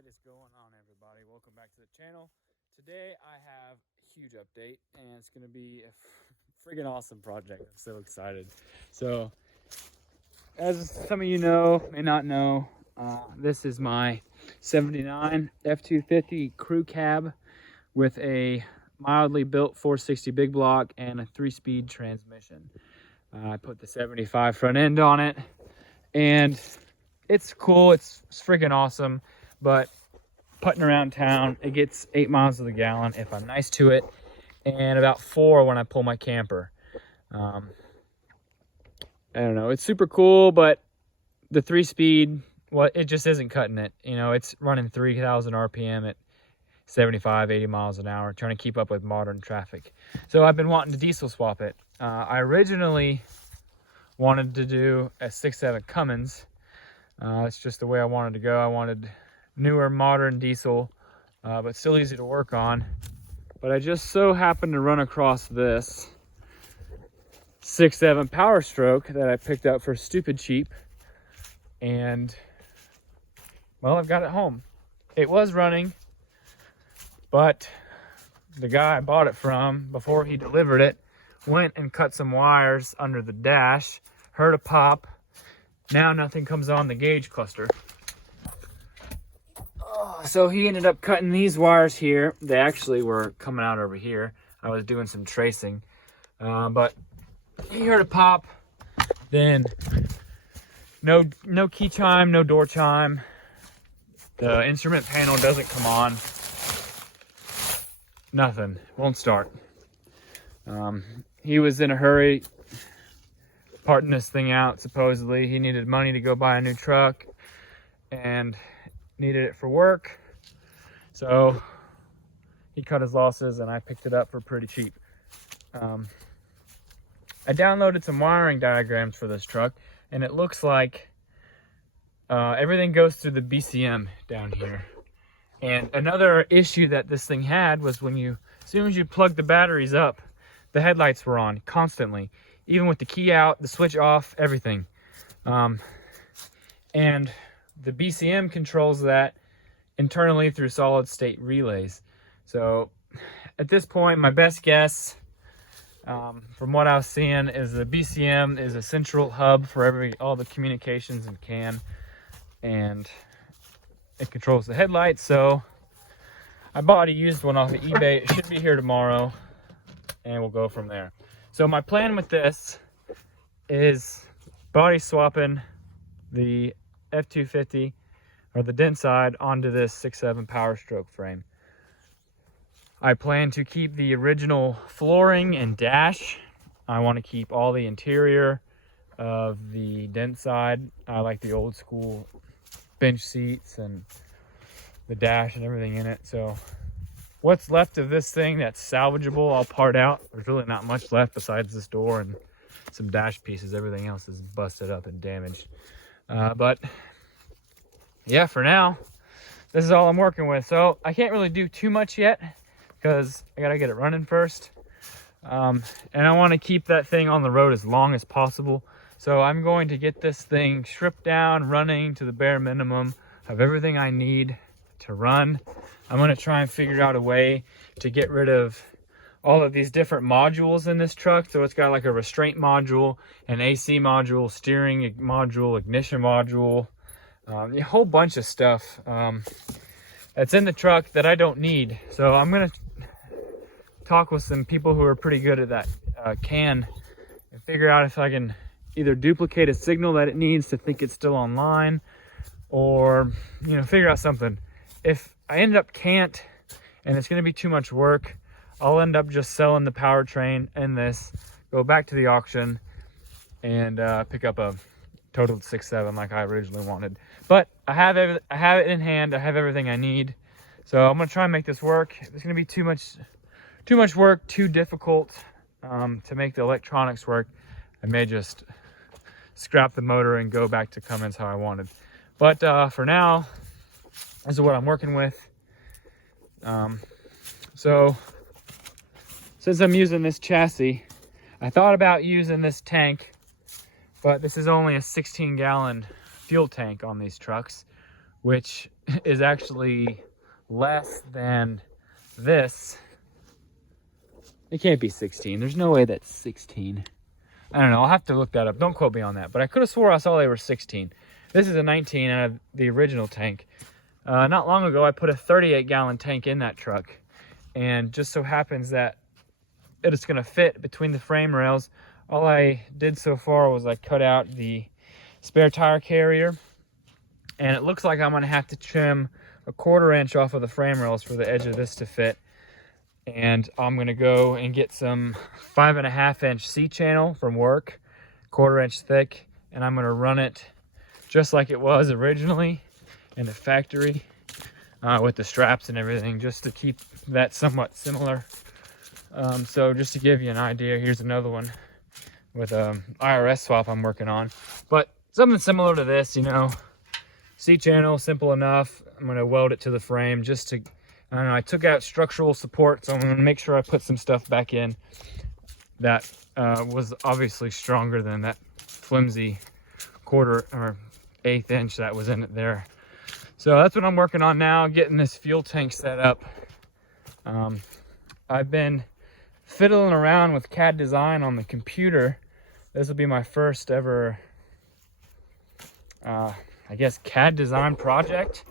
What is going on, everybody? Welcome back to the channel. Today I have a huge update, and it's going to be a friggin' awesome project. I'm so excited. So, as some of you know, may not know, this is my 79 F250 crew cab with a mildly built 460 big block and a 3-speed transmission. I put the 75 front end on it, and it's cool. It's freaking awesome. But putting around town, it gets 8 miles to the gallon if I'm nice to it, and about 4 when I pull my camper. I don't know, it's super cool, but the 3-speed, well, it just isn't cutting it. You know, it's running 3,000 RPM at 75, 80 miles an hour, trying to keep up with modern traffic. So I've been wanting to diesel swap it. I originally wanted to do a 6.7 Cummins. It's just the way I wanted to go. I wanted newer modern diesel, but still easy to work on. But I just so happened to run across this 6.7 Powerstroke that I picked up for stupid cheap, and well, I've got it home. It was running, but the guy I bought it from, before he delivered it, went and cut some wires under the dash, heard a pop. Now nothing comes on the gauge cluster. So he ended up cutting these wires here. They actually were coming out over here. I was doing some tracing, but he heard a pop. Then no key chime, no door chime. The instrument panel doesn't come on. Nothing, won't start. He was in a hurry, parting this thing out. Supposedly he needed money to go buy a new truck and needed it for work, so he cut his losses and I picked it up for pretty cheap. I downloaded some wiring diagrams for this truck, and it looks like everything goes through the BCM down here. And another issue that this thing had was as soon as you plug the batteries up, the headlights were on constantly, even with the key out, the switch off, everything. And the BCM controls that internally through solid state relays. So at this point, my best guess, from what I was seeing, is the BCM is a central hub for all the communications in CAN, and it controls the headlights. So I bought a used one off of eBay. It should be here tomorrow, and we'll go from there. So my plan with this is body swapping the F250 or the Dentside onto this 6.7 Powerstroke frame. I plan to keep the original flooring and dash. I want to keep all the interior of the Dentside. I like the old school bench seats and the dash and everything in it. So what's left of this thing that's salvageable, I'll part out. There's really not much left besides this door and some dash pieces. Everything else is busted up and damaged. But yeah, for now, this is all I'm working with. So I can't really do too much yet because I gotta get it running first. And I want to keep that thing on the road as long as possible. So I'm going to get this thing stripped down, running to the bare minimum, have everything I need to run. I'm going to try and figure out a way to get rid of all of these different modules in this truck. So it's got like a restraint module, an AC module, steering module, ignition module, a whole bunch of stuff that's in the truck that I don't need. So I'm going to talk with some people who are pretty good at that CAN and figure out if I can either duplicate a signal that it needs to think it's still online, or figure out something. If I end up can't and it's going to be too much work, I'll end up just selling the powertrain and this, go back to the auction, and pick up a total 6.7 like I originally wanted. But I have it in hand. I have everything I need. So I'm gonna try and make this work. If it's gonna be too much work, too difficult to make the electronics work, I may just scrap the motor and go back to Cummins how I wanted. But for now, this is what I'm working with. So since I'm using this chassis, I thought about using this tank, but this is only a 16-gallon fuel tank on these trucks, which is actually less than this. It can't be 16. There's no way that's 16. I don't know. I'll have to look that up. Don't quote me on that. But I could have swore I saw they were 16. This is a 19 out of the original tank. Not long ago, I put a 38-gallon tank in that truck. And just so happens that it's going to fit between the frame rails. All I did so far was I cut out the spare tire carrier. And it looks like I'm going to have to trim a 1/4 inch off of the frame rails for the edge of this to fit. And I'm going to go and get some 5.5 inch C-channel from work, 1/4 inch thick. And I'm going to run it just like it was originally in the factory with the straps and everything, just to keep that somewhat similar. So just to give you an idea, here's another one with a IRS swap I'm working on. But something similar to this, you know, C-channel, simple enough. I'm going to weld it to the frame just to, I don't know, I took out structural support, so I'm going to make sure I put some stuff back in that was obviously stronger than that flimsy 1/4 or 1/8 inch that was in it there. So that's what I'm working on now, getting this fuel tank set up. I've been fiddling around with CAD design on the computer. This will be my first ever, I guess, CAD design project.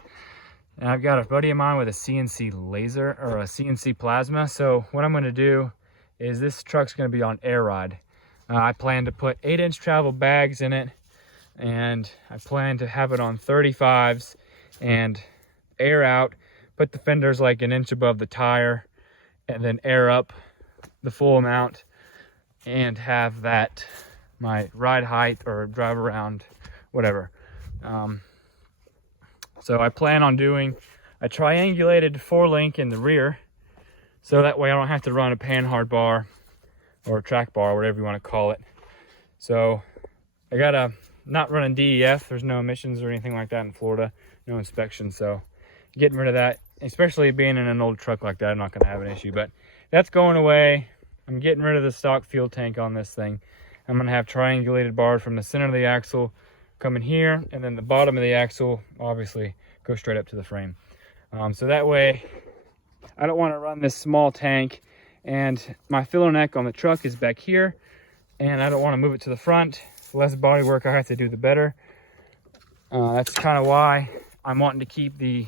And I've got a buddy of mine with a CNC laser or a CNC plasma. So what I'm going to do is this truck's going to be on air ride. I plan to put 8-inch travel bags in it, and I plan to have it on 35s and air out, put the fenders like 1 inch above the tire, and then air up the full amount and have that my ride height or drive around, whatever. So I plan on doing a triangulated 4-link in the rear, so that way I don't have to run a panhard bar or a track bar, whatever you want to call it. So I gotta not running DEF. There's no emissions or anything like that in Florida, no inspection. So getting rid of that, especially being in an old truck like that, I'm not gonna have an issue. But that's going away. I'm getting rid of the stock fuel tank on this thing. I'm gonna have triangulated bars from the center of the axle coming here, and then the bottom of the axle obviously go straight up to the frame. So that way I don't want to run this small tank, and my filler neck on the truck is back here, and I don't want to move it to the front. The less body work I have to do, the better. That's kind of why I'm wanting to keep the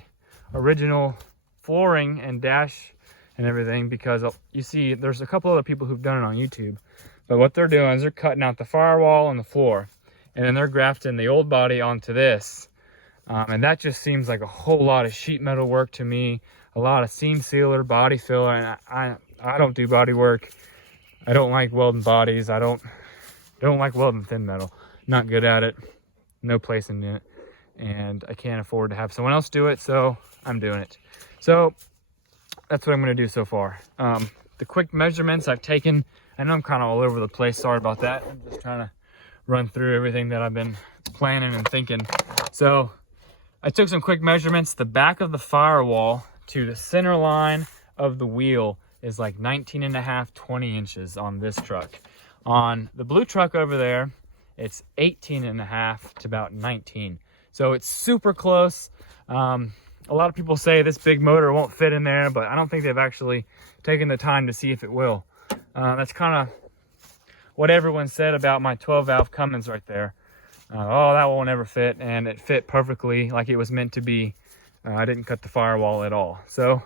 original flooring and dash and everything, because you see there's a couple other people who've done it on YouTube, but what they're doing is they're cutting out the firewall and the floor, and then they're grafting the old body onto this. And that just seems like a whole lot of sheet metal work to me, a lot of seam sealer, body filler, and I don't do body work. I don't like welding bodies. I don't like welding thin metal. Not good at it. No place in it. And I can't afford to have someone else do it, so I'm doing it. So that's what I'm going to do so far. The quick measurements I've taken, I know I'm kind of all over the place. Sorry about that. I'm just trying to run through everything that I've been planning and thinking. So I took some quick measurements. The back of the firewall to the center line of the wheel is like 19.5, 20 inches on this truck. On the blue truck over there, it's 18.5 to about 19. So it's super close. A lot of people say this big motor won't fit in there, but I don't think they've actually taken the time to see if it will. That's kind of what everyone said about my 12-valve Cummins right there. Oh, that won't ever fit, and it fit perfectly like it was meant to be. I didn't cut the firewall at all. So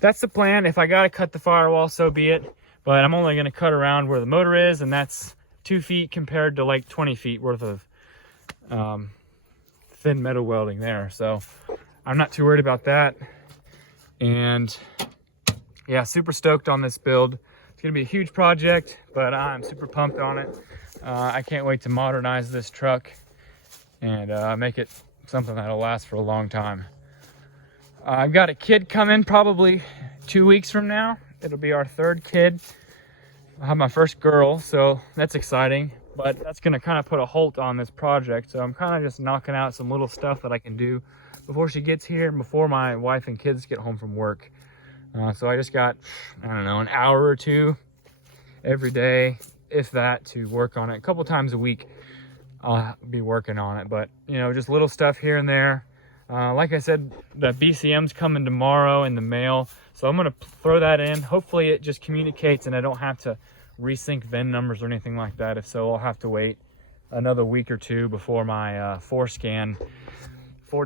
that's the plan. If I gotta cut the firewall, so be it. But I'm only gonna cut around where the motor is, and that's 2 feet compared to like 20 feet worth of thin metal welding there. So I'm not too worried about that. And yeah, super stoked on this build. It's gonna be a huge project, but I'm super pumped on it. I can't wait to modernize this truck and make it something that'll last for a long time. I've got a kid coming probably 2 weeks from now. It'll be our 3rd kid. I'll have my first girl, so that's exciting, but that's gonna kind of put a halt on this project. So I'm kind of just knocking out some little stuff that I can do before she gets here and before my wife and kids get home from work. So I just got, I don't know, an hour or two every day, if that, to work on it. A couple times a week I'll be working on it, but you know, just little stuff here and there. Like I said, the BCM's coming tomorrow in the mail, so I'm gonna throw that in. Hopefully it just communicates and I don't have to resync VIN numbers or anything like that. If so, I'll have to wait another week or two before my Ford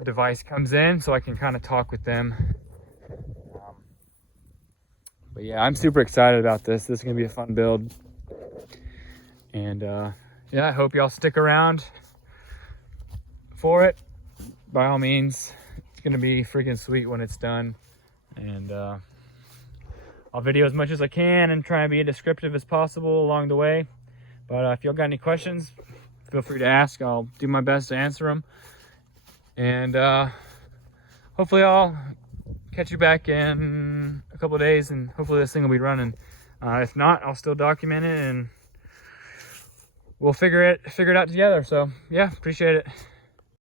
device comes in, so I can kind of talk with them. But yeah, I'm super excited about this. This is gonna be a fun build. And yeah, I hope y'all stick around for it. By all means, it's gonna be freaking sweet when it's done. And I'll video as much as I can and try and be as descriptive as possible along the way. But if y'all got any questions, feel free to ask. I'll do my best to answer them. And hopefully I'll catch you back in a couple of days, and hopefully this thing will be running. If not, I'll still document it and we'll figure it out together. So yeah, appreciate it.